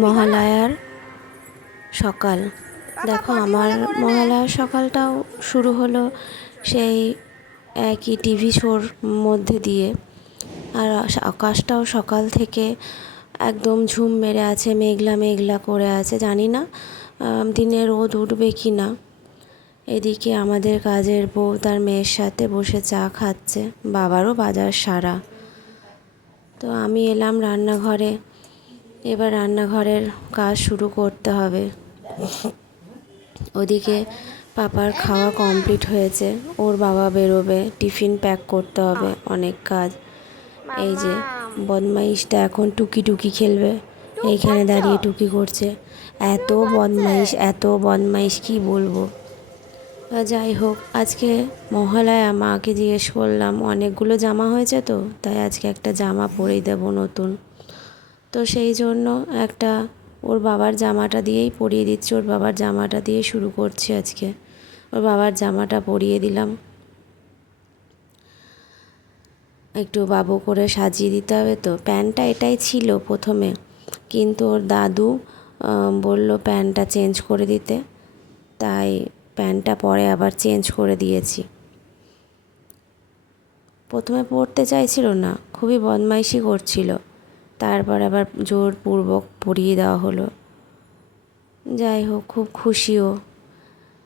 মহালয়ার সকাল। দেখো আমার মহালয়ার সকালটাও শুরু হলো সেই একই টিভি শোর মধ্যে দিয়ে। আর আকাশটাও সকাল থেকে একদম ঝুম মেরে আছে, মেঘলা মেঘলা করে আছে, জানি না দিনে রোদ উঠবে কি না। এদিকে আমাদের কাজের বউ তার মেয়ের সাথে বসে চা খাচ্ছে, বাবারও বাজার সারা। তো আমি এলাম রান্নাঘরে, এবার রান্নাঘরের কাজ শুরু করতে হবে। ওদিকে পাপার খাওয়া কমপ্লিট হয়েছে, ওর বাবা বেরোবে, টিফিন প্যাক করতে হবে, অনেক কাজ। এই যে বদমাইশটা এখন টুকি টুকি খেলবে, এইখানে দাঁড়িয়ে টুকি করছে। এত বদমাইশ, এত বদমাইশ কি বলবো। যাই হোক, আজকে মহালয়া, মাকে জিজ্ঞেস করলাম অনেকগুলো জামা হয়েছে তো, তাই আজকে একটা জামা পরেই দেবো নতুন। তো সেই জন্য একটা ওর বাবার জামাটা দিয়েই পরিয়ে দিচ্ছি, ওর বাবার জামাটা দিয়ে শুরু করছি আজকে। ওর বাবার জামাটা পরিয়ে দিলাম, একটু বাবু করে সাজিয়ে দিতে হবে তো। প্যান্টটা এটাই ছিল প্রথমে, কিন্তু ওর দাদু বলল প্যান্টটা চেঞ্জ করে দিতে, তাই প্যান্টটা পরে আবার চেঞ্জ করে দিয়েছি। প্রথমে পরতে চাইছিল না, খুবই বদমাইশি করছিল, তারপর আবার জোরপূর্বক পরিয়ে দেওয়া হলো। যাই হোক, খুব খুশিও,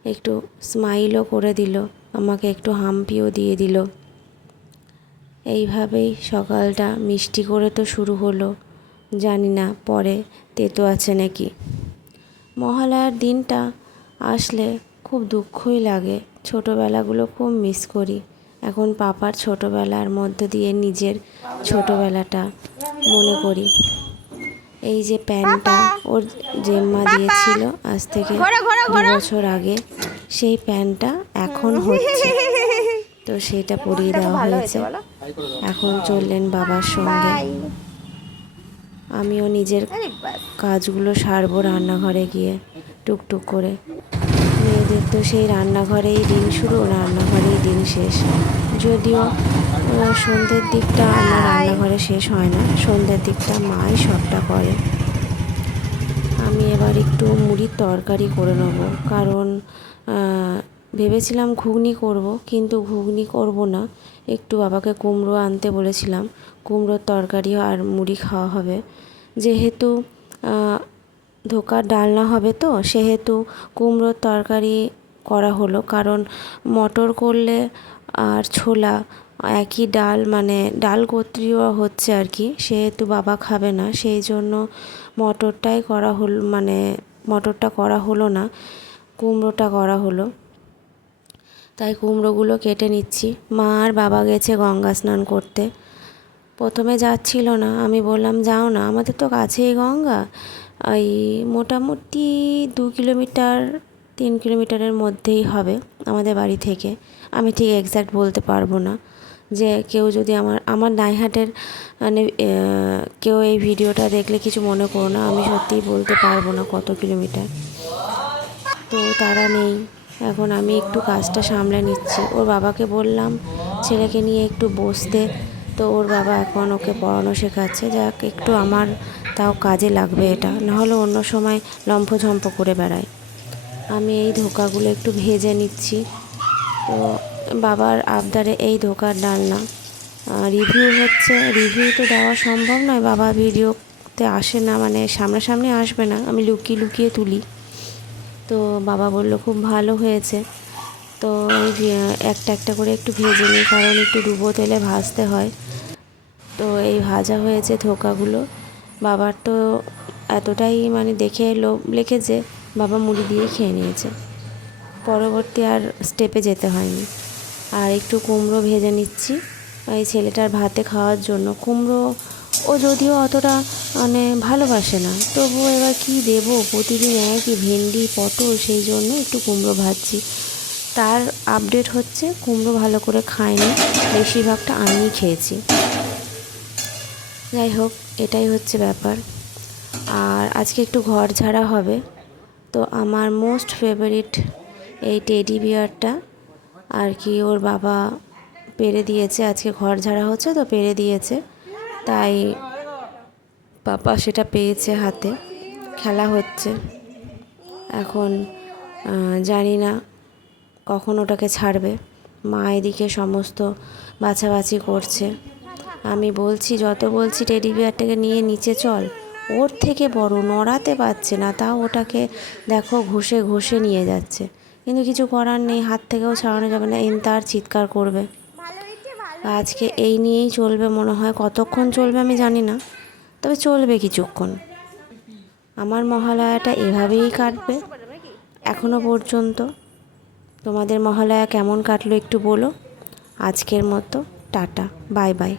একটু স্মাইলও করে দিল, আমাকে একটু হাম্পিও দিয়ে দিল। এইভাবেই সকালটা মিষ্টি করে তো শুরু হলো, জানি না পরে তেতো আছে নাকি। মহালয়ার দিনটা আসলে খুব দুঃখই লাগে, ছোটোবেলাগুলো খুব মিস করি। এখন পাপার ছোটোবেলার মধ্য দিয়ে নিজের ছোটোবেলাটা মনে করি। এই যে প্যান্টটা ওর জেম্মা দিয়েছিল আজ থেকে 2 বছর আগে, সেই প্যান্টটা এখন হচ্ছে, তো সেটা পরিয়ে দেওয়া হয়েছে। এখন চললেন বাবার সঙ্গে, আমিও নিজের কাজগুলো সারবো রান্নাঘরে গিয়ে টুকটুক করে। মেয়েদের তো সেই রান্নাঘরেই দিন শুরু, রান্নাঘরেই দিন শেষ। যদিও সন্ধ্যের দিকটা আমার রান্নাঘরে শেষ হয় না, সন্ধ্যের দিকটা মাই সবটা করে। আমি এবার একটু মুড়ির তরকারি করে নেব, কারণ ভেবেছিলাম ঘুগনি করব, কিন্তু ঘুগনি করব না, একটু বাবাকে কুমড়ো আনতে বলেছিলাম, কুমড়োর তরকারি আর মুড়ি খাওয়া হবে। যেহেতু ধোকার ডালনা হবে তো, সেহেতু কুমড়োর তরকারি করা হলো। কারণ মটর করলে আর ছোলা একই ডাল, মানে ডাল গোত্রীয় হচ্ছে আর কি, সেহেতু বাবা খাবে না, সেই জন্য মটরটাই করা হলো, মানে মটরটা করা হলো না, কুমড়োটা করা হলো। তাই কুমড়োগুলো কেটে নিচ্ছি। মা আর বাবা গেছে গঙ্গা স্নান করতে। প্রথমে যাচ্ছিল না, আমি বললাম যাও না, আমাদের তো কাছেই গঙ্গা, এই মোটামুটি 2 কিলোমিটার 3 কিলোমিটারের মধ্যেই হবে আমাদের বাড়ি থেকে। আমি ঠিক এক্স্যাক্ট বলতে পারবো না, যে কেউ যদি আমার দাইহাটের মানে কেউ এই ভিডিওটা দেখলে কিছু মনে করো না, আমি সত্যিই বলতে পারবো না কত কিলোমিটার। তো তারা নেই, এখন আমি একটু কাজটা সামলে নিচ্ছি। ওর বাবাকে বললাম ছেলেকে নিয়ে একটু বসতে, তো ওর বাবা এখন ওকে পড়ানো শেখাচ্ছে। যাক, একটু আমার তাও কাজে লাগবে এটা, নাহলে অন্য সময় লম্ফঝম্প করে বেড়ায়। আমি এই ধোকাগুলো একটু ভেজে নিচ্ছি। তো বাবার আবদারে এই ধোকার ডালনা রিভিউ হচ্ছে, রিভিউ তো দেওয়া সম্ভব নয়, বাবা ভিডিওতে আসে না, মানে সামনাসামনি আসবে না, আমি লুকিয়ে লুকিয়ে তুলি। তো বাবা বলল খুব ভালো হয়েছে। তো এই একটা একটা করে একটু ভেজে নিই, কারণ একটু ডুবো তেলে ভাজতে হয়। তো এই ভাজা হয়েছে ধোকাগুলো। বাবার তো এতটাই মানে দেখে লোভ লেগেছে, বাবা মুড়ি দিয়েই খেয়ে নিয়েছে, পরবর্তী আর স্টেপে যেতে হয়নি। আর একটু কুমড়ো ভেজে নিচ্ছি এই ছেলেটার ভাতে খাওয়ার জন্য। কুমড়ো ও যদিও অতটা মানে ভালোবাসে না, তবুও এবার কী দেবো, প্রতিদিন একই ভেন্ডি পটল, সেই জন্য একটু কুমড়ো ভাজছি। তার আপডেট হচ্ছে কুমড়ো ভালো করে খায়নি, বেশিরভাগটা আমিই খেয়েছি। যাই হোক, এটাই হচ্ছে ব্যাপার। আর আজকে একটু ঘর ঝাড়া হবে। তো আমার মোস্ট ফেভারিট এই টেডি বিয়ারটা আর কি ওর বাবা পেরে দিয়েছে, আজকে ঘর ঝাড়া হচ্ছে তো পেরে দিয়েছে, তাই পাপা সেটা পেয়েছে হাতে। খেলা হচ্ছে। এখন জানি না কখন ওটাকে ছাড়বে। মা এদিকে সমস্ত বাছাবাছি করছে। আমি বলছি, যত বলছি টেডি বিয়ারটাকে নিয়ে নিচে চল, ওর থেকে বড় নড়াতে পারছে না, তাও ওটাকে দেখো ঘষে ঘষে নিয়ে যাচ্ছে। কিন্তু কিছু করার নেই, হাত থেকেও ছাড়ানো যাবে না, তার চিৎকার করবে। আজকে এই নিয়েই চলবে মনে হয়। কতক্ষণ চলবে আমি জানি না, তবে চলবে কিছুক্ষণ। আমার মহালয়াটা এভাবেই কাটবে এখনো পর্যন্ত। তোমাদের মহালয়া কেমন কাটলো একটু বলো। আজকের মতো টাটা, বাই বাই।